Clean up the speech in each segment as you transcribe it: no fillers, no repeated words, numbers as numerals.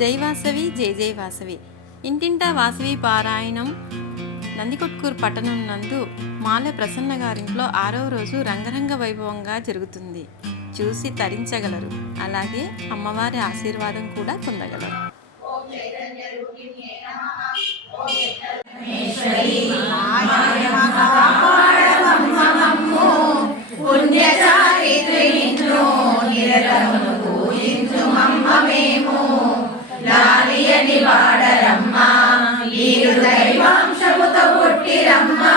జై వాసవి జై జై వాసవి. ఇంటింటా వాసవి పారాయణం నందికొట్కూరు పట్టణం నందు మాలె ప్రసన్న గారింట్లో 6వ రోజు రంగరంగ వైభవంగా జరుగుతుంది. చూసి తరించగలరు. అలాగే అమ్మవారి ఆశీర్వాదం కూడా పొందగలరు. వాడరమ్మా మీరు దైవాంశముతో పుట్టిరమ్మా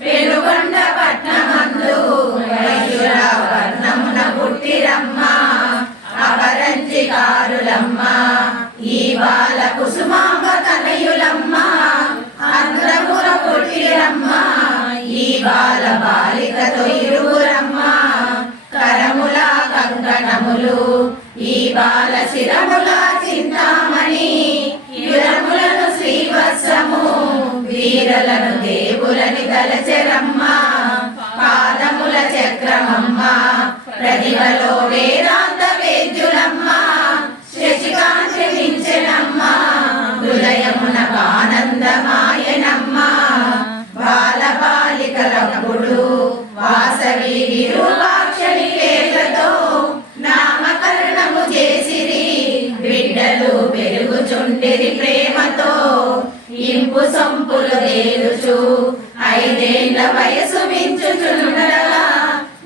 పెనుగొండ పట్నమందు వైశ్యుల వర్ణమున పుట్టిరమ్మా అపరంజికారులమ్మా ఈ బాల కుసుమాంబ తనయులమ్మా అంతముల పుట్టిరమ్మా ఈ బాల బాలికతో ఇరువురమ్మా కరముల కంకణములు ఈ బాల శిరముల చింతామణి యురములను శ్రీవత్సము వీరలను దేవులని తలచెరమ్మా పాదముల చక్రమమ్మా ప్రతిభలో వేదాంత వేద్యులమ్మా శశికాంతి మించెనమ్మా హృదయమున ఆనందమాయనమ్మా బాల బాలికలప్పుడు వాసవి విరూపాక్షని పేర్లతో నామకరణము చేసిరి బిడ్డలు పెరుగుచుండిరి ప్రేమతో ఇంపు సొంపులు తేలుచు 5 ఏళ్ల వయసు మించుచుండగా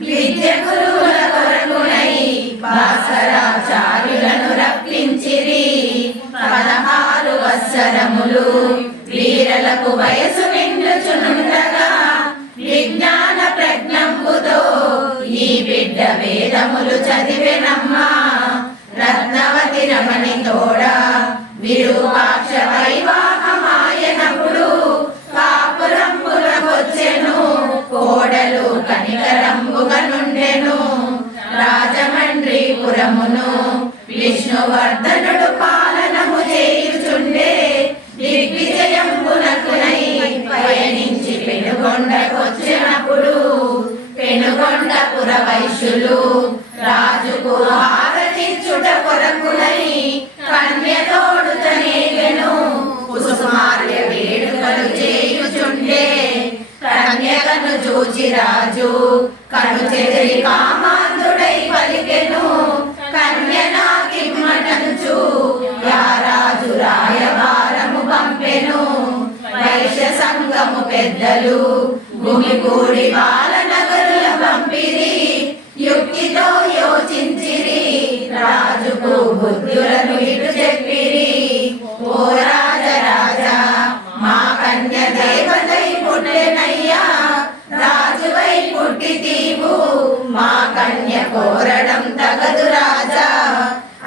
విద్య గురువుల కొరకునై భాస్కరాచార్యులను రప్పించిరి 16 వత్సరములు వీరలకు వయసు నిండుచునుండగా విజ్ఞాన ప్రజ్ఞంబుతో ఈ బిడ్డ వేదములు చదివెనమ్మా రత్నవతి రమణి తోడ విరూపాక్ష వైవాహమాయనప్పుడు కాపురంబులకొచ్చెను కోడలు కనికరంబుగా నుండెను రాజమండ్రిపురమును విష్ణువర్ధనుడు పాలనము చేయుచుండే దిగ్విజయంబునకునై పయనించి పెనుగొండకొచ్చినప్పుడు పెనుగొండపుర వైశ్యులు రాజుకు హారతిచ్చుట కొరకునై కన్యతోడుతనేగెను కుసుమార్య వేడుకలు చేయుచుండే కన్యకను చూచి రాజు కను చెదిరి కామాంధుడై పలికెను కన్య నాకిమ్మటనుచు రాజు రాయబారము పంపెను వైశ్య సంఘము పెద్దలు గుమిగూడి బాలనగరుల పంపిరి యుక్తితో యోచించిరి రాజుకు బుద్ధులను ఇటు చెప్పిరి ఓ రాజరాజా మా కన్య దేవతై పుట్టెనయ్యా రాజువై పుట్టితీవు మా కన్య కోరడం తగదు రాజా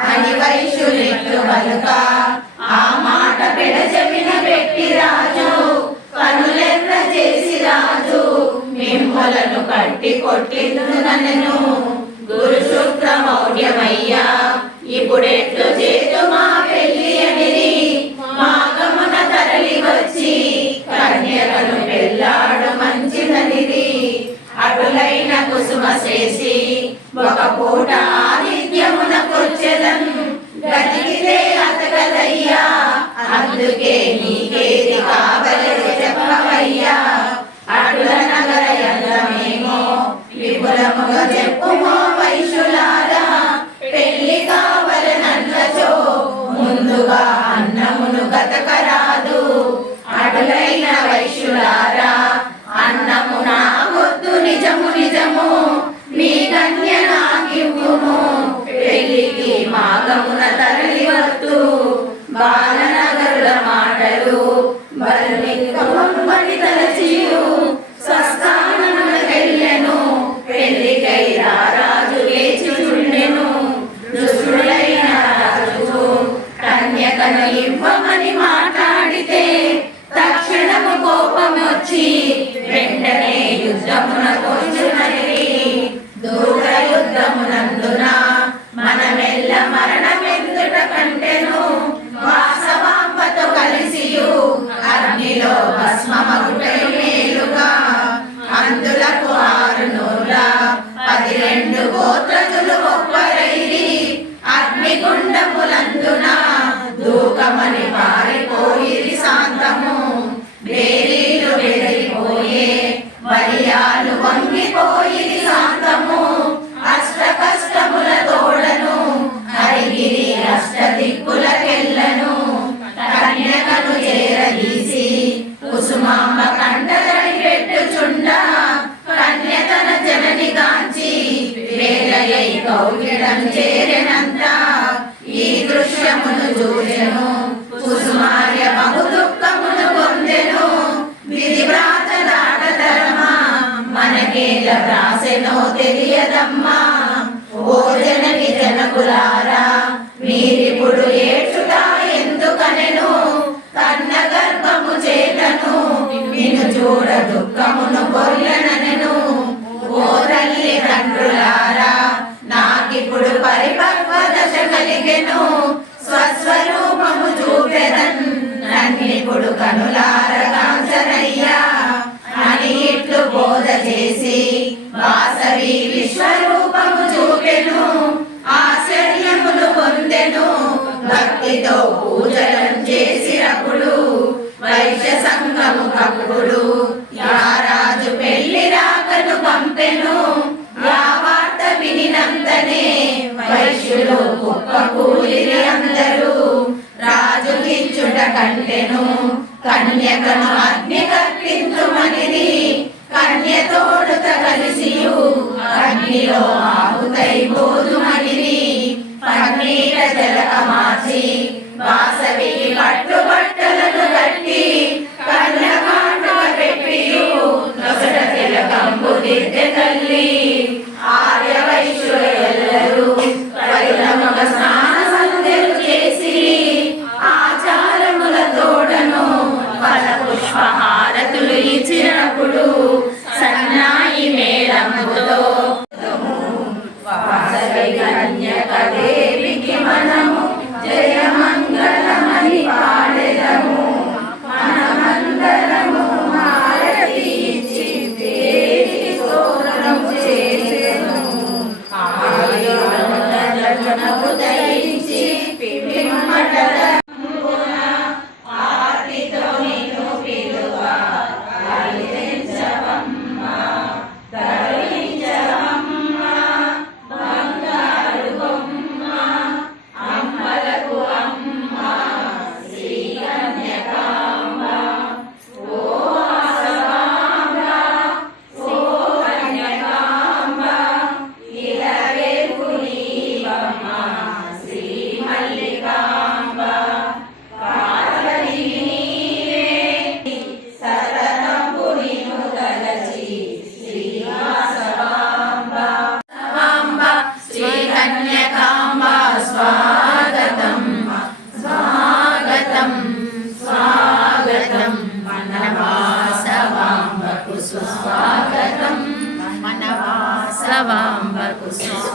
అని వైశ్యులిట్లు బలుక ఆ మాట పెడచెవిన పెట్టి రాజు కనులెర్ర చేసి రాజు మిమ్మలను కట్టి కొట్టిందునను గురు శుక్ర మౌఢ్యమయ్యా ఇప్పుడెట్లు చేతు మా పెళ్లి అనిరి మాగమున తరలి వచ్చి కన్యకను పెళ్ళాడు మంచిదనిరి అటులైన కుసుమ చేసి ఒక పూట ఆదిత్యమునకొచ్చెదన్ గతికితే అతగదయ్యా అందుకే నీకేది కావలెను చెప్పవయ్యా అటుల నగర యంత్రమేమో విపులముగా చెప్పుమో వైశ్యులారా పెళ్లి కావలనన్నచో ముందుగా అన్నమును గతకరాదు అటులైన వైశ్యులారా అన్నము నాకొద్దు నిజము నిజము మీ కన్య నాకివ్వుము పెళ్లికి మాగమున తరలి వద్దు బాలనగరుల మాటలు బలి తలచియు స్వస్థానమున వెళ్ళెను పెళ్లికై రాజు వేచి చుండెను దుష్టుడైన రాజు కన్యకను ఇవ్వమని మాట్లాడితే తక్షణము కోపం వచ్చి వెంటనే యుద్ధమునకొచ్చునని దూర యుద్ధమునందున మనమెల్ల మరణమెత్తుట కంటెను వాసవ సత్యమును చూచెను, కుసుమార్య బహు దుఃఖమును పొందెను. విధి వ్రాత దాటతరమా, మనకేల వ్రాసెనో తెలియదమ్మా. ఓ జనకి జనకులారా, మీరిప్పుడు ఏడ్చుట ఎందుకనెను? కన్న గర్భము చేతను నిన్ను చూడ దుఃఖమును పొర్లనెను. ఓ తల్లి తండ్రులారా, నాకిప్పుడు పరిపక్వ దశ కలిగెను. స్వస్వరూపము చూపెదన్, నన్నిప్పుడు కనులార కాంచనయ్యా అని ఇట్లు బోధ చేసి వాసవి విశ్వరూపము చూపెను. ఆశ్చర్యములు పొందెను, భక్తితో పూజలను చేసినప్పుడు వైశ్య సంఘము కప్పుడు రాజు పెళ్లి రాకను పంపెను. ఆ వార్త వినినంతనే వైశ్యులు కుప్పకూలిరి అందరూ. రాజు కిచ్చుట కంటెను, కన్యకను అగ్ని కట్టించుమనిది. కన్య తోడుత కలిసియు అగ్నిలో ఆహుతై పోదుమనిది. పన్నీట జలక మార్చి వాసవి పట్టుబట్టలను కట్టి కన్యకాండవ పెట్టియు నొసట తిలకంబు దిద్దె తల్లి. ఆర్య వైశ్యులు ఎల్లరూ పరిణమగ స్నాన సంధ్యలు చేసి ఆచారముల తోడను ఫల పుష్పహారతులు ఇచ్చినప్పుడు సన్నాయి మేళముతో వాసవి కన్యక దేవికి మనము జయమంగళమని పాడెదము. మనమందరము హారతి ఇచ్చి దేవికి స్తోత్రము చేసెదము. ఆయుర్జనకు దయించి పిమ్మట ఆర్తితో నిన్ను పిలువ కరుణించవమ్మ, కరుణించవమ్మ బంగారు బొమ్మ, అమ్మలకు అమ్మ శ్రీ కన్యకాంబ. ఓ వాసవాంబ, ఓ కన్యకాంబ, ఇలవేల్పు నీవమ్మ శ్రీ మల్లికాంబ. పార్వతి నీవే సతతంబు నిన్ను తలచి శ్రీ వాసవాంబ. వాసవాంబ శ్రీ కన్యకాంబ స్వాగతం, స్వాగతం, స్వాగతం. మన వాసవాంబకు సుస్వాగతం, మన వాసవాంబకు సుస్వాగతం.